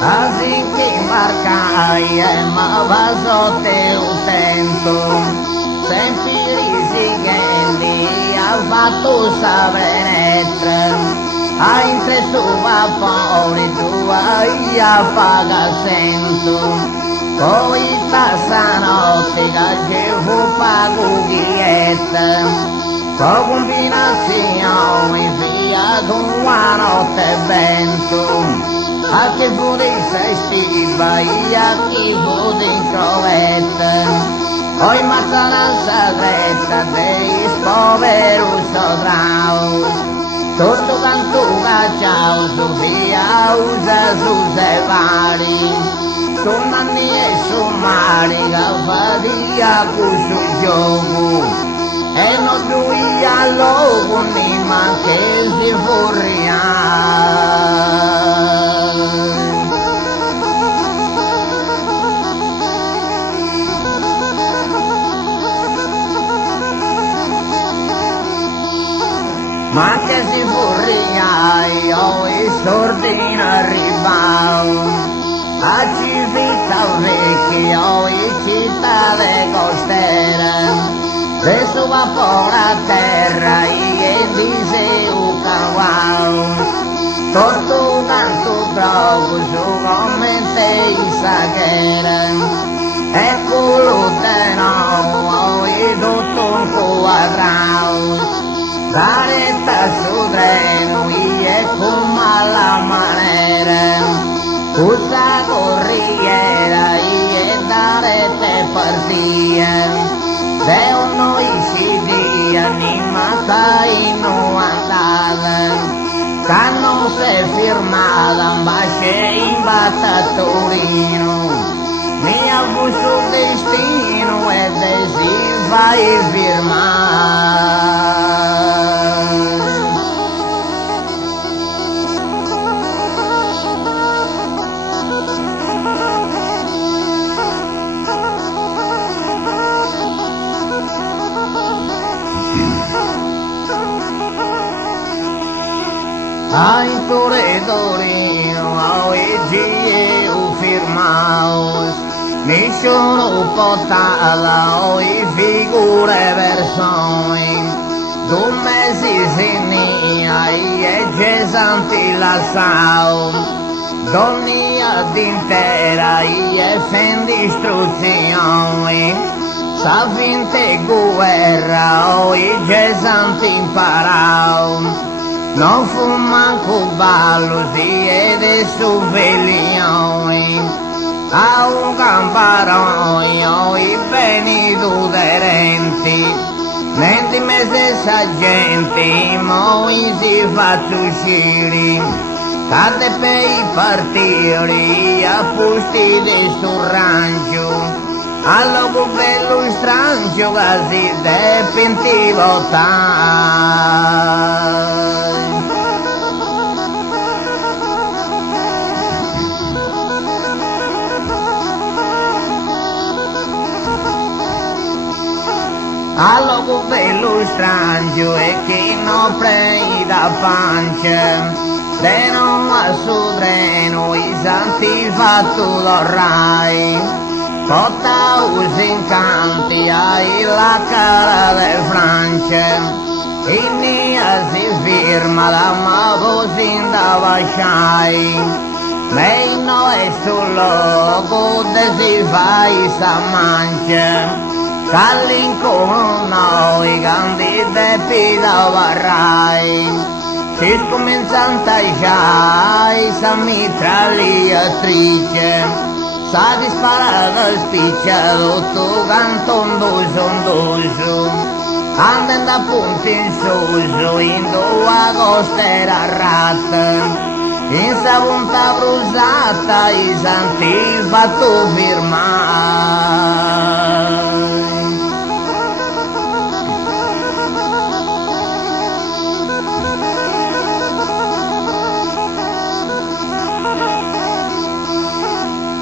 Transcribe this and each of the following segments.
Así que marca y ma vaso te utento, sempre siguendi a fatto sabenetre, a intre suva fuori tua ia paga sento, poi passa notte che fu pago ghietta. La combinazione via d'una notte vento, a che fuori sei stiva e a chi fuori in crovetta, poi matta la sagretta dei spoveru sodrau, tutto canto cacciao su via usa su se vari, su nanni e su mari calvadia cu su gioco. E non lui allo ni ma che si furria. Ma che si furria io i sordini arrivavo a civita vecchio i città de costere. Questo vapore a terra e dice un cavallo, torto tanto trovo su come te saghere, e quello te no, e tutto un quadrato, caretta su treno e come alla maniera, usa corriera e dare te partire. Deo noi si dia ni mata y no andada, cano se firmada bache in bata Torino, mi abuso destino e desi vai firmar. Ai corredorino oggi ho firmato, mi sono portata i figure persone, 2 mesi senia e gesanti la sao, donnia d'intera e fendi istruzioni, sa finte guerra i gesanti imparao. Non fu manco ballo si ed su veglioni, a un camparoio i beni d'uderenti, mentre me stessa gente moi si faccio uscire, cade per i partiti a posti di sto rancio, allo bello strangio quasi de pentivotai. Allo bello strangio e che non prenda pancia, se non va su treno i santi fatto l'orrai, porta usi incanti ai la cara de Francia, in nia si firma la magosin da vasciai, lei no è sul logo de si fai sa mancia. Callincono i grandi depi da varrai, si scominciano già sa mitragliatrice, sa disparare spiccia tutto canton doso, andando da punti in su, in 2 costera ratta, in sa punta brusata i santi fatto firmare.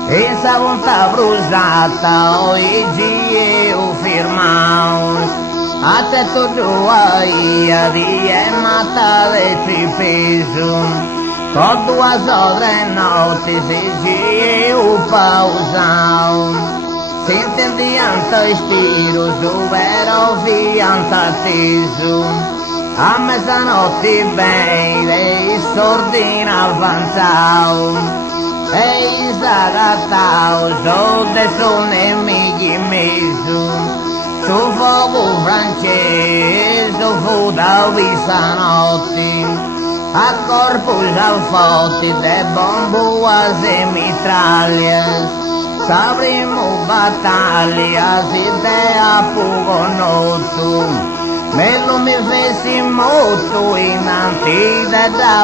E sa volontà brusata oggi ho firmato, a te tu hai di è mata de ci peso, con 2 o 3 notti si o pausau, si intendiam dois tiros, o vero fiantateso, a mezzanotte bem, e sordina avanzau, e isagatau, so de son nemici meso, su fogo francese, fu da Visanotti, a corpus al forti de bombuas e mitralhas, sabremo batalhas e de apugonoto, mesmo me fez moto e nantida da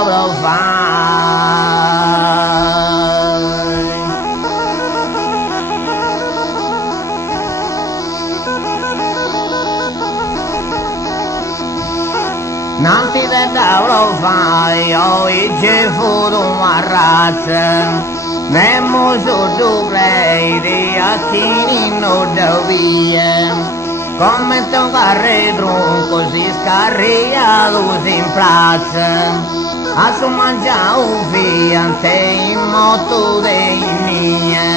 Nanti de davro fai, o i cefudo marrazza, nemo su tu credi a chini no davia, come te un carre tronco si scarriato in piazza, a su mangia un fiante in moto dei mia,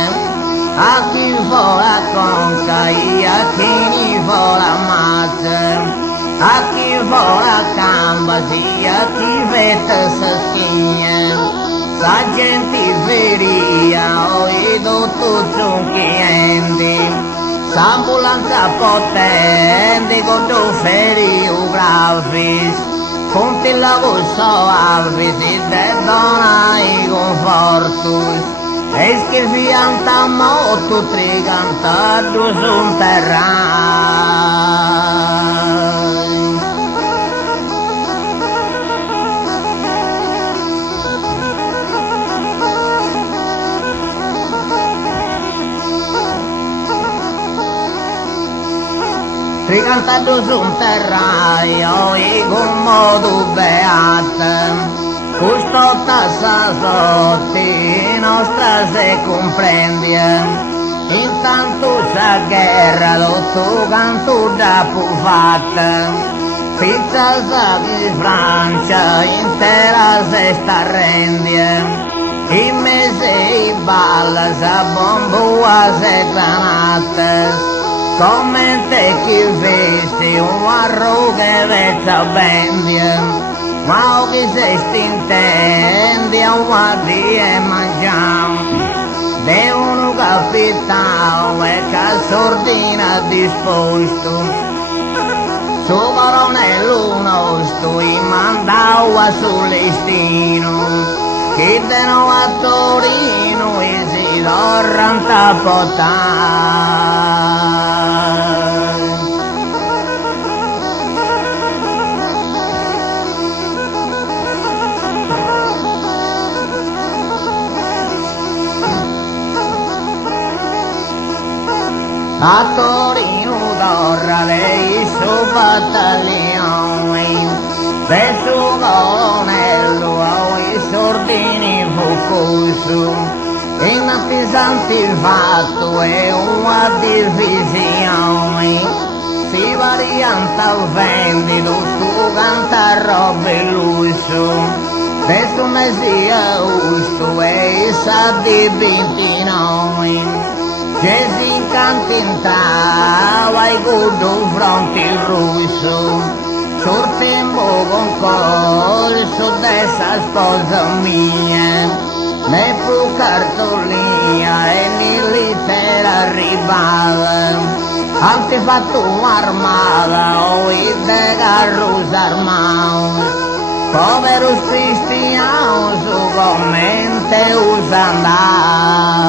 a chi vola conca e a chi vola mazza, a chi vola camba sia a chi vette saschia, sa gente veria o i tutto clienti, s'ambulanza potente con tu feriografi, con te la voce avvisi de dona i confortus, e schifianta moto trigantado sul terreno. Tricantado su un terraio e con modo beata, questo tassasotti nostra se comprende, intanto sa guerra l'otto canto da pufatta, pizza sa di Francia intera se sta rendia, i mese i balla sa bomboa se granata, come te chi vesti un arro che vezza bendia, ma o chi se stintendi a un guardi e mangiam, de uno capitao e che sordina disposto, su coronello nostro i mandau a sul listino, chi de no a Torino e si dorranta potà. A Torino d'orra dei suo battaglioni, del suo colonnello ai sordini focoso, in appesanti fatto e una divisione, si varianta vendi tutto canta robe lusso, del suo mesi augusto e sa di 29. Che si incantintrava e guardo fronte il russo, sortemmo con corso dessa sposa mia, ne fu cartolina e nell'itera arrivava, anche fatto un'armata o i de carros armados, poveros cristianos su commente usandava.